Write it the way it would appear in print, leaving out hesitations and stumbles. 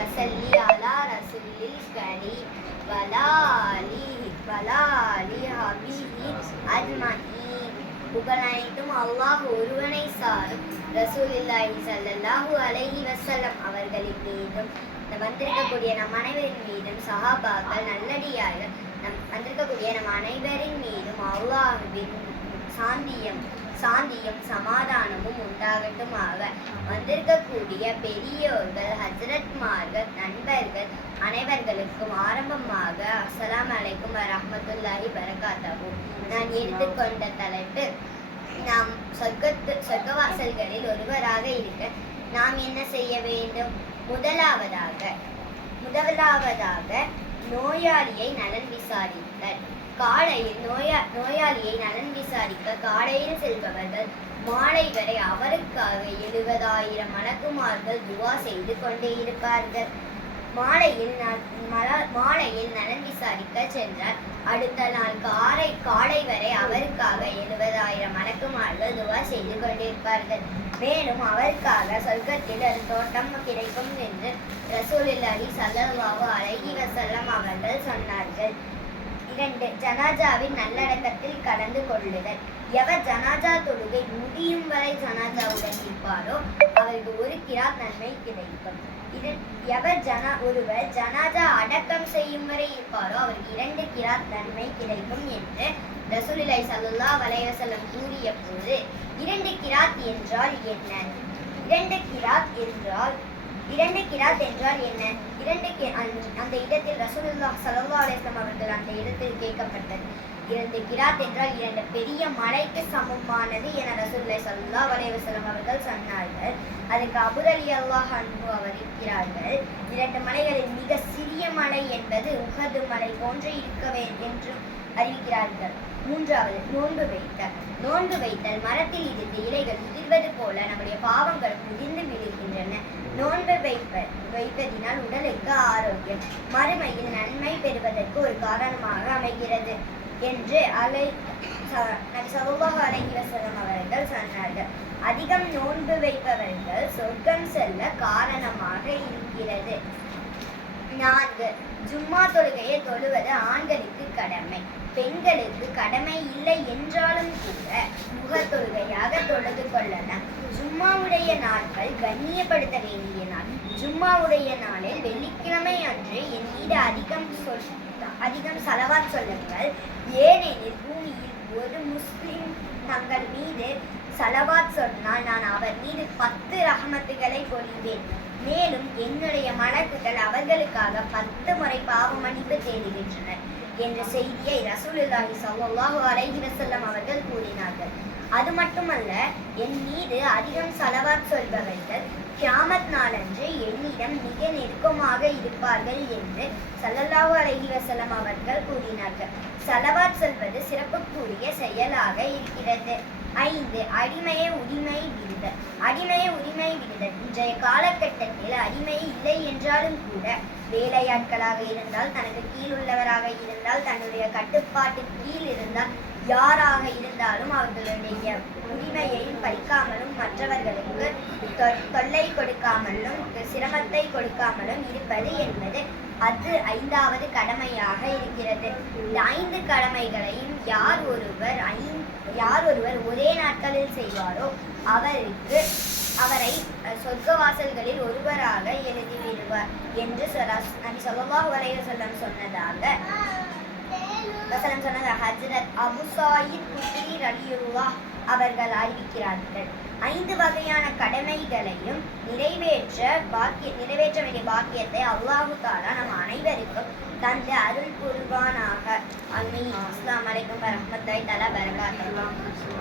வசல்லி அலா ரசூலில் கரீம் வலாலி ஹபீபி அஜ்மஈன். புகழனைத்தும் அல்லாஹ் ஒருவனை சாரும் ரசூலுல்லாஹி ஸல்லல்லாஹு அலைஹி வஸல்லம் அவர்களின் மீதும் வந்திருக்கக்கூடிய நம் அனைவரின் மீதும் சஹாபாக்கள் நல்லடியார்கள் வந்திருக்கக்கூடிய நம் அனைவரின் மீதும் அல்லாஹ்வின் சாந்தியும் சமாதானமும் உண்டாகட்டுமாக. வந்திருக்கக்கூடிய பெரியோர்கள், ஹஜ்ரத்மார்கள், நண்பர்கள் அனைவர்களுக்கும் ஆரம்பமாக அஸ்ஸலாமு அலைக்கும் வரஹ்மத்துல்லாஹி பரகாத்தஹு. நான் எடுத்துக்கொண்ட தலைப்பு, நாம் சொர்க்கவாசல்களில் ஒருவராக இருக்க நாம் என்ன செய்ய வேண்டும்? முதலாவதாக நோயாளியை நலன் விசாரித்தல். காலையில் நோயாளியை நலன் விசாரிக்க காலையில் செல்பவர்கள் மாலை வரை அவருக்காக 70,000 மலக்குமார்கள் துவா செய்து கொண்டே இருப்பார்கள். மாலையில் நலன் விசாரிக்க சென்றால் அடுத்த நாள் காலை வரை அவருக்காக 70,000 மலக்குமார்கள் துவா செய்து கொண்டிருப்பார்கள். மேலும் அவருக்காக சொர்க்கத்தில் ஒரு தோட்டம் கிடைக்கும் என்று ரசூலுல்லாஹி ஸல்லல்லாஹு அலைஹி வஸல்லம் அவர்கள் சொன்னார்கள். 2. ஜனாஜாவின் நல்லடக்கத்தில் கலந்து கொள்ளுதல். எவர் ஜனாஜா தொழுகை முடியும் வரை ஜனாஜாவுடன் இருப்பாரோ அவருக்கு 1 கிராத் நன்மை கிடைக்கும். ஒருவர் ஜனாஜா அடக்கம் செய்யும் வரை இருப்பாரோ அவருக்கு 2 கிராத் நன்மை கிடைக்கும் என்று ரசூலுல்லாஹி ஸல்லல்லாஹு அலைஹி வஸல்லம் கூறிய போது, 2 கிராத் என்றால் என்ன? 2 கிராத் என்றால் என்ன? அந்த இடத்தில் ரசூலுல்லாஹி ஸல்லல்லாஹு அலைஹி வஸல்லம் அவர்கள் அந்த இடத்தில் கேட்கப்பட்டது. 2 கிராத் என்றால் 2 பெரிய மலைக்கு சமமானது என ரசூலுல்லாஹி ஸல்லல்லாஹு அலைஹி வஸல்லம் அவர்கள் சொன்னார்கள். அதுக்கு அபூ ரலியல்லாஹு அன்ஹு அவர் இருக்கிறார்கள், 2 மலைகளில் மிக சிறிய மலை என்பது உஹது மலை போன்று இருக்கவே என்று அறிவிக்கிறார்கள். 3. நோன்பு வைத்தல். மரத்தில் இருந்து இலைகள் உதிர்வது போல நம்முடைய பாவங்கள் உதிர்ந்து விழுகின்றன. நோன்பு வைப்பதினால் உடலுக்கு ஆரோக்கியம், மறுமையில் நன்மை பெறுவதற்கு ஒரு காரணமாக அமைகிறது என்று நபி ஸல்லல்லாஹு அலைஹி வஸல்லம் அவர்கள் சொன்னார்கள். அதிகம் நோன்பு வைப்பவர்கள் சொர்க்கம் செல்ல காரணமாக இருக்கிறது. 4. ஜும்மா தொழுகையை தொழுவது ஆண்களுக்கு கடமை, பெண்களுக்கு கடமை இல்லை என்றாலும் கூட முக தொழுகையாக தொழுது கொள்ளலாம். ஜும்மாவுடைய நாட்கள் கண்ணியப்படுத்த வேண்டிய நாள். ஜும்மாவுடைய நாளில் வெள்ளிக்கிழமை அன்று என் மீது அதிகம் ஸலவாத் சொல்லுங்கள். ஏனெனில் பூமியில் ஒரு முஸ்லிம் தங்கள் மீது ஸலவாத் சொன்னால் நான் அவர் மீது 10 ரஹ்மத்துகளை பொழிவேன். மேலும் என்னுடைய மலக்குகள் அவர்களுக்காக 10 முறை பாவ மன்னிப்பு தேடுகின்றனர் என்ற செய்தியை ரசூலுல்லாஹி ஸல்லல்லாஹு அலைஹி வஸல்லம் அவர்கள் கூறினார்கள். அது மட்டுமல்ல, என் மீது அதிகம் ஸலவாத் சொல்பவர்கள் கியாமத் நாளன்று என்னிடம் மிக நெருக்கமாக இருப்பார்கள் என்று ஸல்லல்லாஹு அலைஹி வஸல்லம் அவர்கள் கூறினார்கள். ஸலவாத் சொல்வது சிறப்புக்குரிய செயலாக இருக்கிறது. 5. அடிமையை உரிமை விடுதல். இன்றைய காலகட்டத்தில் அடிமை இல்லை என்றாலும் கூட வேலையாட்களாக இருந்தால், தனக்கு கீழ் உள்ளவராக இருந்தால், தன்னுடைய கட்டுப்பாட்டு கீழ் இருந்தால், யாராக இருந்தாலும் அவர்களுடைய உரிமையையும் பறிக்காமலும் மற்றவர்களுக்கு தொல்லை கொடுக்காமலும் சிரமத்தை கொடுக்காமலும் இருப்பது என்பது அது 5வது கடமையாக இருக்கிறது. இந்த 5 கடமைகளையும் யார் ஒருவர் ஒரே நாட்களில் செய்வாரோ அவரை சொர்க்கவாசல்களில் ஒருவராக எழுதிவிடுவார் என்று நபி ஸல்லல்லாஹு அலைஹி வஸல்லம் சொன்னதாக ஹஜ்ரத் அபூ ஸயீத் குத்ரி ரலியல்லாஹு அவர்கள் அறிவிக்கிறார்கள். 5 வகையான கடமைகளையும் நிறைவேற்ற வேண்டிய பாக்கியத்தை அல்லாஹு தஆலா நம் அனைவருக்கும் தந்து அருள் புரிவானாக. அஸ்ஸலாமு அலைக்கும் வரஹ்மத்துல்லாஹி தஆலா பரகாத்துஹு.